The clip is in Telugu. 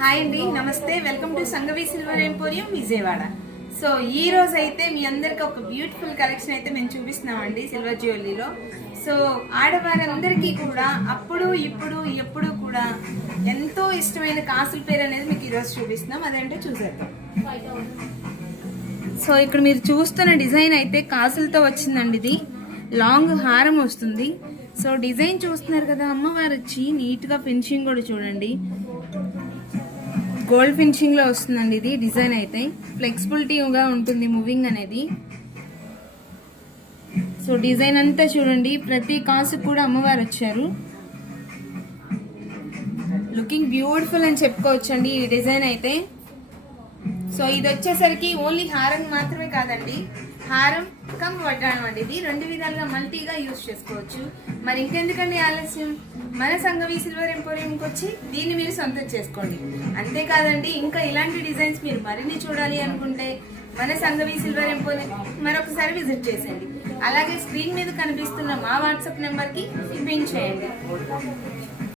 హాయ్ అండి, నమస్తే. Welcome to Sangavi silver emporium Vijayawada. So ఈ రోజు అయితే మీ అందరికి ఒక బ్యూటిఫుల్ కలెక్షన్ అయితే మేము చూపిస్తున్నామండి సిల్వర్ జ్యువెలరీలో. సో ఆడవారందరికీ కూడా అప్పుడు ఇప్పుడు ఎప్పుడు కూడా ఎంతో ఇష్టమైన కాసుల పేరు అనేది మీకు ఈరోజు చూపిస్తున్నాం. అదేంటో చూసేద్దాం. సో ఇక్కడ మీరు చూస్తున్న డిజైన్ అయితే కాసులతో వచ్చిందండి. ఇది లాంగ్ హారం వస్తుంది. సో డిజైన్ చూస్తున్నారు కదా, అమ్మవారు వచ్చి నీట్గా ఫినిషింగ్ కూడా చూడండి, గోల్డ్ ఫినిషింగ్ లో వస్తుందండి. ఇది డిజైన్ అయితే ఫ్లెక్సిబిలిటీగా ఉంటుంది మూవింగ్ అనేది. సో డిజైన్ అంతా చూడండి, ప్రతి కాసు కూడా అమ్మవారు వచ్చారు. లుకింగ్ బ్యూటిఫుల్ అని చెప్పుకోవచ్చండి ఈ డిజైన్ అయితే. సో ఇది వచ్చేసరికి ఓన్లీ హారం మాత్రమే కాదండి, హారం కమ్ వడ్డాణం అండి. ఇది రెండు విధాలుగా మల్టీగా యూజ్ చేసుకోవచ్చు. మరి ఇంకెందుకండి ఆలస్యం, మన సంగవి సిల్వర్ ఎంపోరియంకి వచ్చి దీన్ని మీరు సొంతం చేసుకోండి. అంతేకాదండి, ఇంకా ఇలాంటి డిజైన్స్ మీరు మరిన్ని చూడాలి అనుకుంటే మన సంగవి సిల్వర్ ఎంపోరియం మరొకసారి విజిట్ చేసేయండి. అలాగే స్క్రీన్ మీద కనిపిస్తున్న మా వాట్సాప్ నెంబర్కి పింక్ చేయండి.